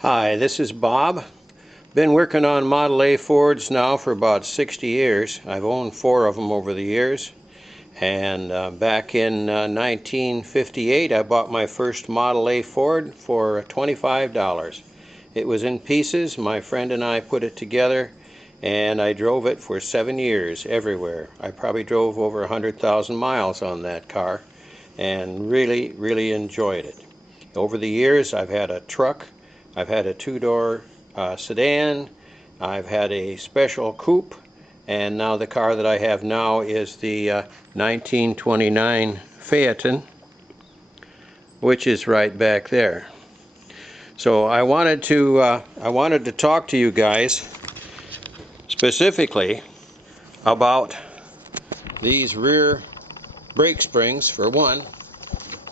Hi, this is Bob. Been working on Model A Fords now for about 60 years. I've owned 4 of them over the years. And back in 1958, I bought my first Model A Ford for $25. It was in pieces. My friend and I put it together, and I drove it for 7 years everywhere. I probably drove over 100,000 miles on that car and really enjoyed it. Over the years, I've had a truck, I've had a 2-door sedan, I've had a special coupe, and now the car that I have now is the 1929 Phaeton, which is right back there. So I wanted to talk to you guys specifically about these rear brake springs. For one,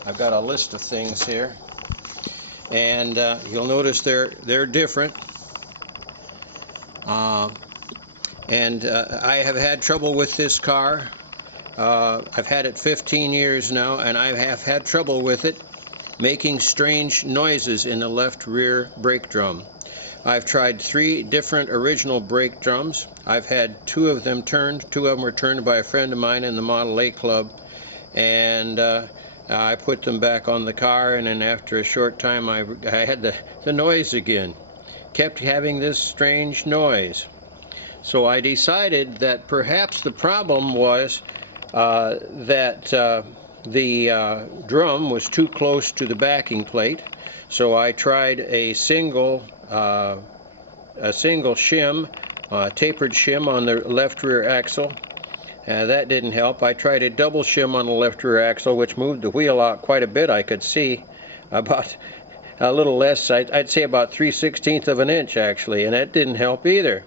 I've got a list of things here, and you'll notice they're different. I have had trouble with this car. I've had it 15 years now, and I have had trouble with it making strange noises in the left rear brake drum. I've tried 3 different original brake drums. I've had 2 of them turned. 2 of them were turned by a friend of mine in the Model A Club, and I put them back on the car, and then after a short time I had the noise again. Kept having this strange noise. So I decided that perhaps the problem was that the drum was too close to the backing plate. So I tried a single shim, tapered shim on the left rear axle. That didn't help. I tried a double shim on the left rear axle, which moved the wheel out quite a bit. I could see about a little less, I'd say about 3/16 of an inch actually, and that didn't help either.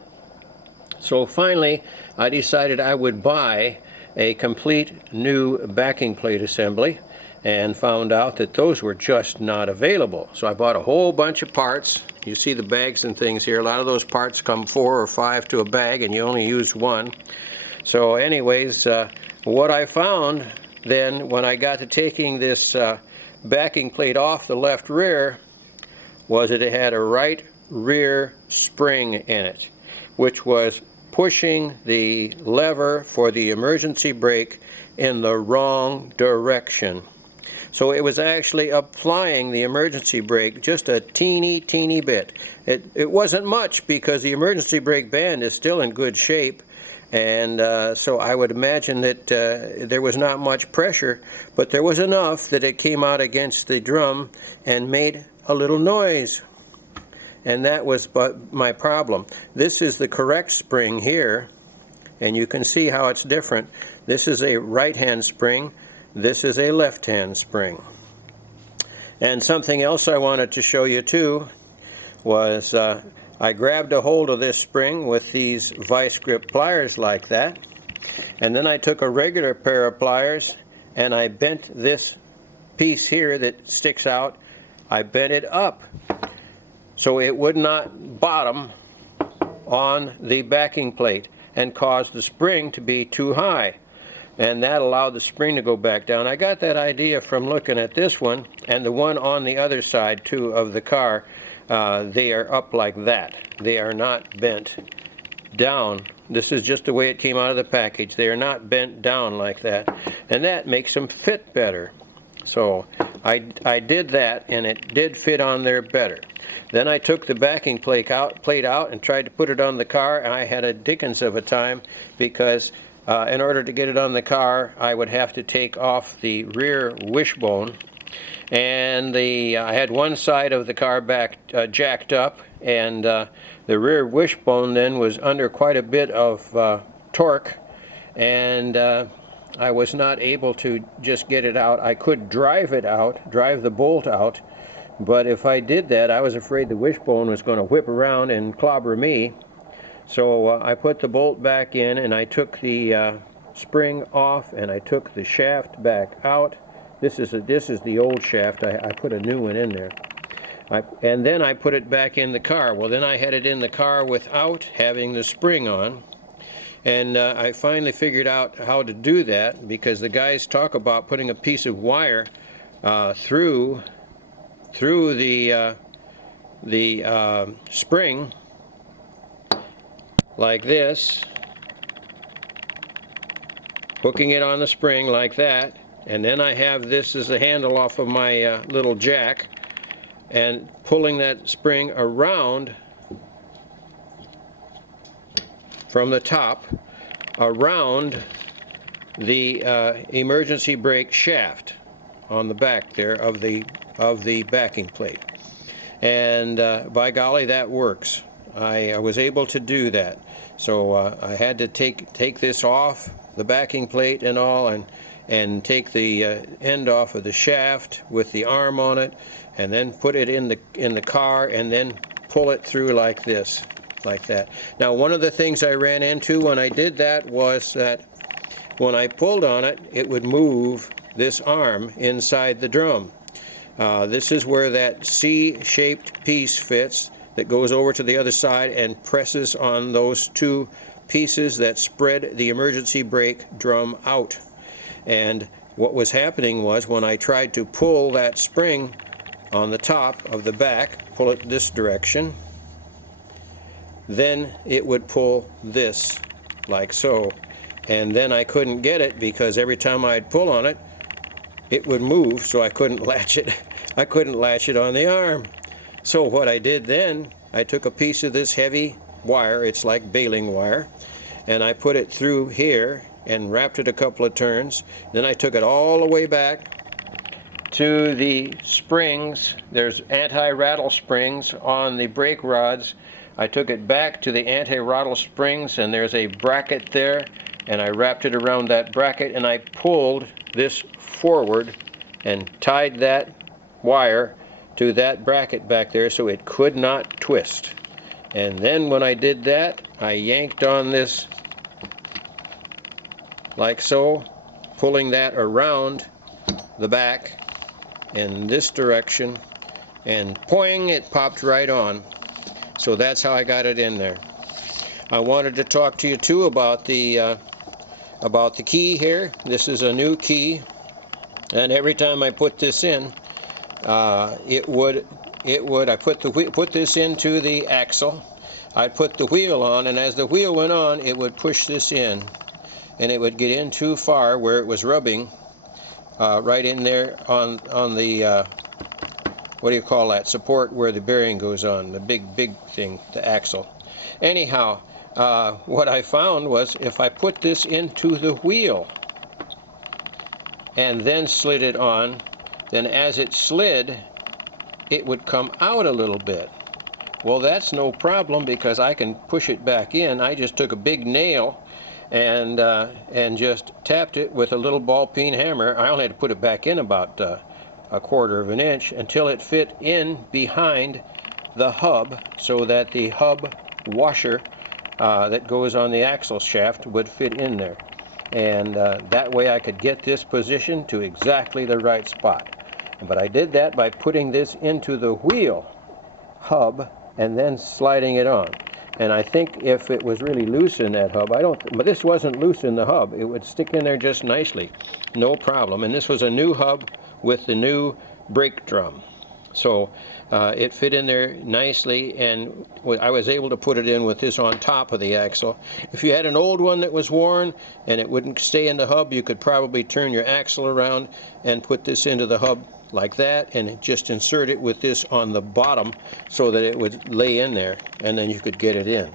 So finally I decided I would buy a complete new backing plate assembly, and found out that those were just not available. So I bought a whole bunch of parts. You see the bags and things here. A lot of those parts come 4 or 5 to a bag, and you only use 1. So anyways, what I found then when I got to taking this backing plate off the left rear was that it had a right rear spring in it, which was pushing the lever for the emergency brake in the wrong direction. So it was actually applying the emergency brake just a teeny bit. It wasn't much, because the emergency brake band is still in good shape, and so I would imagine that there was not much pressure, but there was enough that it came out against the drum and made a little noise. And that was my problem. This is the correct spring here, and you can see how it's different. This is a right-hand spring. This is a left-hand spring. And something else I wanted to show you too was I grabbed a hold of this spring with these vice grip pliers like that, and then I took a regular pair of pliers and I bent this piece here that sticks out. I bent it up so it would not bottom on the backing plate and cause the spring to be too high, and that allowed the spring to go back down. I got that idea from looking at this one and the one on the other side too of the car. They are up like that. They are not bent down. This is just the way it came out of the package. They are not bent down like that, and that makes them fit better. So I did that, and it did fit on there better. Then I took the backing plate out and tried to put it on the car, and I had a dickens of a time, because in order to get it on the car I would have to take off the rear wishbone, and I had one side of the car back jacked up, and the rear wishbone then was under quite a bit of torque, and I was not able to just get it out. I could drive it out, drive the bolt out, but if I did that, I was afraid the wishbone was going to whip around and clobber me. So I put the bolt back in, and I took the spring off, and I took the shaft back out. This is the old shaft. I put a new one in there. And then I put it back in the car. Well, then I had it in the car without having the spring on. And I finally figured out how to do that, because the guys talk about putting a piece of wire through the the spring like this, hooking it on the spring like that, and then I have this as the handle off of my little jack, and pulling that spring around from the top around the emergency brake shaft on the back there of the backing plate. And by golly, that works. I was able to do that. So I had to take this off the backing plate and all, and take the end off of the shaft with the arm on it, and then put it in the car, and then pull it through like this, like that. Now, one of the things I ran into when I did that was that when I pulled on it, it would move this arm inside the drum. This is where that C-shaped piece fits that goes over to the other side and presses on those two pieces that spread the emergency brake drum out. And what was happening was, when I tried to pull that spring on the top of the back, pull it this direction, then it would pull this like so. And then I couldn't get it, because every time I'd pull on it, it would move, so I couldn't latch it. I couldn't latch it on the arm. So what I did then, I took a piece of this heavy wire, it's like baling wire, and I put it through here and wrapped it a couple of turns. Then I took it all the way back to the springs. There's anti-rattle springs on the brake rods. I took it back to the anti-rattle springs, and there's a bracket there, and I wrapped it around that bracket, and I pulled this forward and tied that wire to that bracket back there so it could not twist. And then when I did that, I yanked on this like so, pulling that around the back in this direction, and poing, it popped right on. So that's how I got it in there. I wanted to talk to you too about the key here. This is a new key, and every time I put this in, I put this into the axle. I'd put the wheel on, and as the wheel went on, it would push this in, and it would get in too far where it was rubbing right in there on the what do you call that, support where the bearing goes on, the big thing, the axle. Anyhow, what I found was, if I put this into the wheel and then slid it on, then as it slid, it would come out a little bit. Well, that's no problem, because I can push it back in. I just took a big nail and just tapped it with a little ball-peen hammer. I only had to put it back in about a quarter of an inch until it fit in behind the hub, so that the hub washer that goes on the axle shaft would fit in there. And that way I could get this position to exactly the right spot. But I did that by putting this into the wheel hub and then sliding it on. And I think if it was really loose in that hub, but this wasn't loose in the hub, it would stick in there just nicely, no problem. And this was a new hub with the new brake drum. So it fit in there nicely, and I was able to put it in with this on top of the axle. If you had an old one that was worn and it wouldn't stay in the hub, you could probably turn your axle around and put this into the hub like that, and just insert it with this on the bottom so that it would lay in there, and then you could get it in.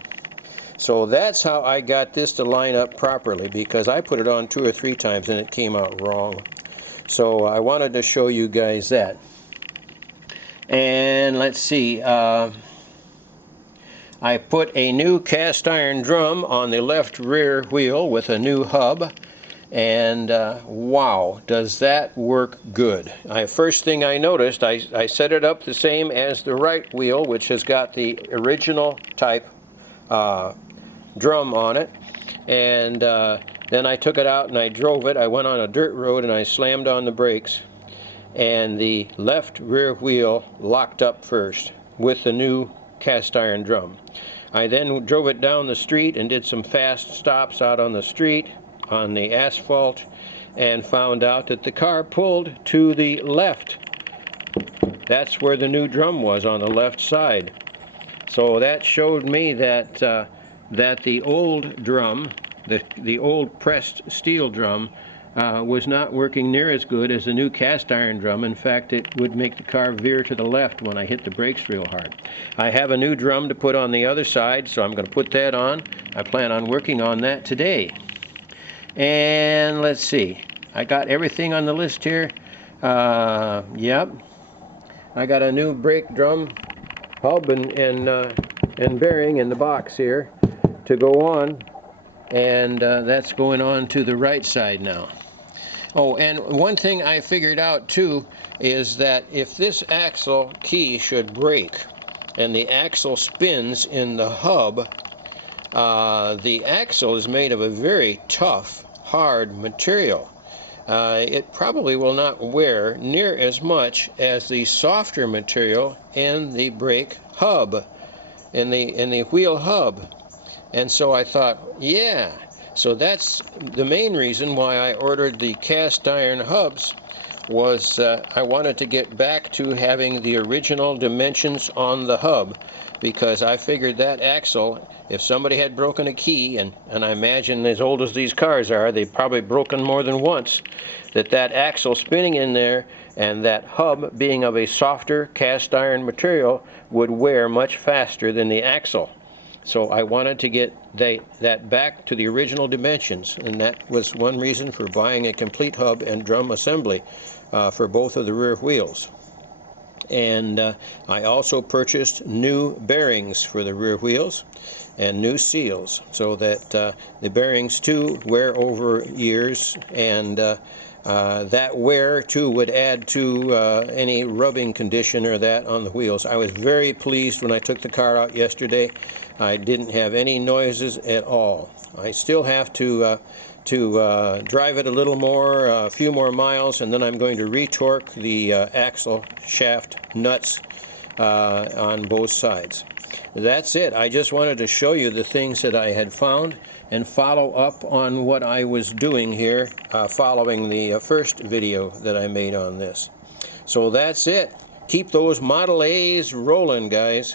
So that's how I got this to line up properly, because I put it on 2 or 3 times and it came out wrong. So I wanted to show you guys that. And let's see, I put a new cast iron drum on the left rear wheel with a new hub, and wow, does that work good. First thing I noticed, I set it up the same as the right wheel, which has got the original type drum on it, and then I took it out and I drove it. I went on a dirt road and I slammed on the brakes, and the left rear wheel locked up first with the new cast iron drum. I then drove it down the street and did some fast stops out on the street on the asphalt, and found out that the car pulled to the left that's where the new drum was, on the left side. So that showed me that that the old drum, the old pressed steel drum, was not working near as good as the new cast iron drum. In fact, it would make the car veer to the left when I hit the brakes real hard. I have a new drum to put on the other side, so I'm going to put that on. I plan on working on that today. And let's see, I got everything on the list here. Yep, I got a new brake drum hub and bearing in the box here to go on, and that's going on to the right side now. Oh, and one thing I figured out too is that if this axle key should break and the axle spins in the hub, the axle is made of a very tough, hard material. It probably will not wear near as much as the softer material in the brake hub, in the wheel hub. And so I thought, yeah, so that's the main reason why I ordered the cast iron hubs, was I wanted to get back to having the original dimensions on the hub, because I figured that axle, if somebody had broken a key, and I imagine as old as these cars are, they've probably broken more than once, that axle spinning in there and that hub being of a softer cast iron material would wear much faster than the axle. So I wanted to get that back to the original dimensions, and that was one reason for buying a complete hub and drum assembly for both of the rear wheels. And I also purchased new bearings for the rear wheels and new seals, so that the bearings too wear over years, and that wear too would add to any rubbing condition or that on the wheels. I was very pleased when I took the car out yesterday. I didn't have any noises at all. I still have to drive it a little more, a few more miles, and then I'm going to retorque the axle shaft nuts on both sides. That's it. I just wanted to show you the things that I had found and follow up on what I was doing here following the first video that I made on this. So that's it. Keep those Model A's rolling, guys.